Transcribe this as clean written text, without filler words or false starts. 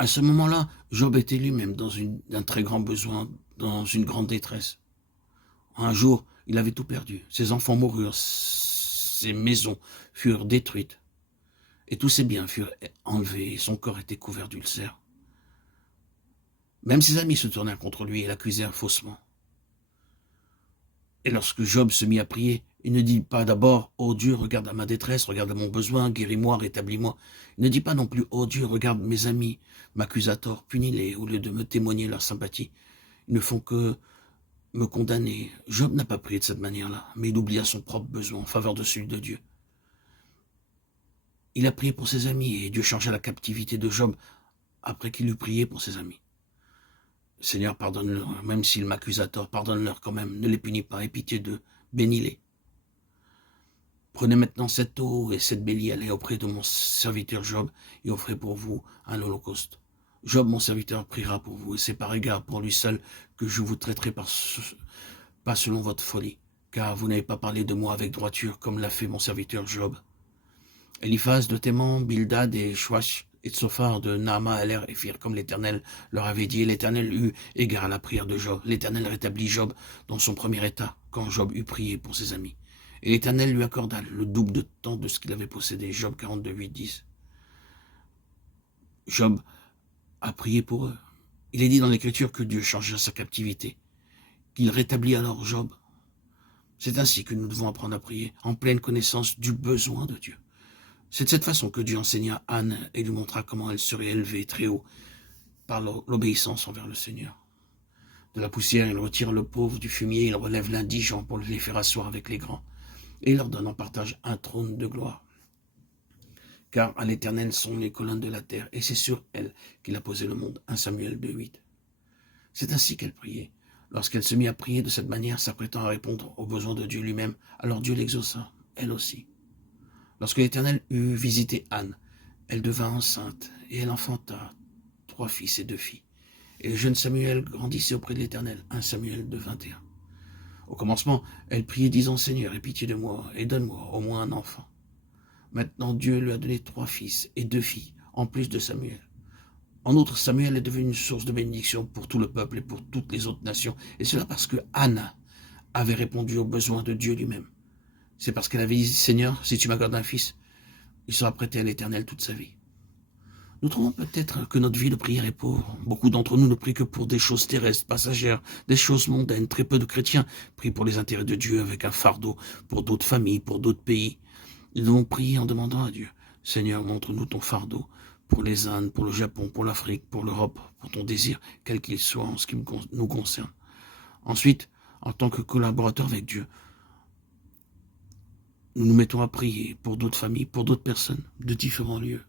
À ce moment-là, Job était lui-même dans un très grand besoin, dans une grande détresse. Un jour, il avait tout perdu. Ses enfants moururent, ses maisons furent détruites, et tous ses biens furent enlevés, et son corps était couvert d'ulcères. Même ses amis se tournèrent contre lui et l'accusèrent faussement. Et lorsque Job se mit à prier, il ne dit pas d'abord « Oh Dieu, regarde à ma détresse, regarde à mon besoin, guéris-moi, rétablis-moi ». Il ne dit pas non plus « Oh Dieu, regarde mes amis, m'accusateurs, punis-les » au lieu de me témoigner leur sympathie. Ils ne font que me condamner. Job n'a pas prié de cette manière-là, mais il oublia son propre besoin en faveur de celui de Dieu. Il a prié pour ses amis et Dieu changea la captivité de Job après qu'il eut prié pour ses amis. Seigneur, pardonne-leur, même s'ils m'accusent à tort, pardonne-leur quand même, ne les punis pas, aie pitié d'eux, bénis-les. Prenez maintenant cette eau et cette bélier, allez auprès de mon serviteur Job et offrez pour vous un holocauste. Job, mon serviteur, priera pour vous, et c'est par égard pour lui seul que je vous traiterai pas selon votre folie, car vous n'avez pas parlé de moi avec droiture, comme l'a fait mon serviteur Job. Eliphaz de Théman, Bildad et Chouach et Tsophar de Naama allèrent et firent comme l'Éternel leur avait dit. L'Éternel eut égard à la prière de Job. L'Éternel rétablit Job dans son premier état, quand Job eut prié pour ses amis. Et l'Éternel lui accorda le double de temps de ce qu'il avait possédé. Job 42, 8, 10. Job a prié pour eux. Il est dit dans l'Écriture que Dieu changea sa captivité, qu'il rétablit alors Job. C'est ainsi que nous devons apprendre à prier, en pleine connaissance du besoin de Dieu. C'est de cette façon que Dieu enseigna Anne et lui montra comment elle serait élevée très haut par l'obéissance envers le Seigneur. De la poussière, il retire le pauvre, du fumier, il relève l'indigent pour les faire asseoir avec les grands. Et il leur donne en partage un trône de gloire. Car à l'Éternel sont les colonnes de la terre, et c'est sur elles qu'il a posé le monde. 1 Samuel 2, 8. C'est ainsi qu'elle priait. Lorsqu'elle se mit à prier de cette manière, s'apprêtant à répondre aux besoins de Dieu lui-même, alors Dieu l'exauça, elle aussi. Lorsque l'Éternel eut visité Anne, elle devint enceinte, et elle enfanta 3 fils et 2 filles. Et le jeune Samuel grandissait auprès de l'Éternel. 1 Samuel 2, 21. Au commencement, elle priait disant « Seigneur, aie pitié de moi, et donne-moi au moins un enfant. » Maintenant, Dieu lui a donné 3 fils et 2 filles, en plus de Samuel. En outre, Samuel est devenu une source de bénédiction pour tout le peuple et pour toutes les autres nations. Et cela parce que Anne avait répondu aux besoins de Dieu lui-même. C'est parce qu'elle avait dit « Seigneur, si tu m'accordes un fils, il sera prêté à l'Éternel toute sa vie. » Nous trouvons peut-être que notre vie de prière est pauvre. Beaucoup d'entre nous ne prient que pour des choses terrestres, passagères, des choses mondaines. Très peu de chrétiens prient pour les intérêts de Dieu avec un fardeau pour d'autres familles, pour d'autres pays. Nous devons prier en demandant à Dieu « Seigneur, montre-nous ton fardeau pour les Indes, pour le Japon, pour l'Afrique, pour l'Europe, pour ton désir, quel qu'il soit en ce qui nous concerne. » Ensuite, en tant que collaborateur avec Dieu, nous nous mettons à prier pour d'autres familles, pour d'autres personnes de différents lieux.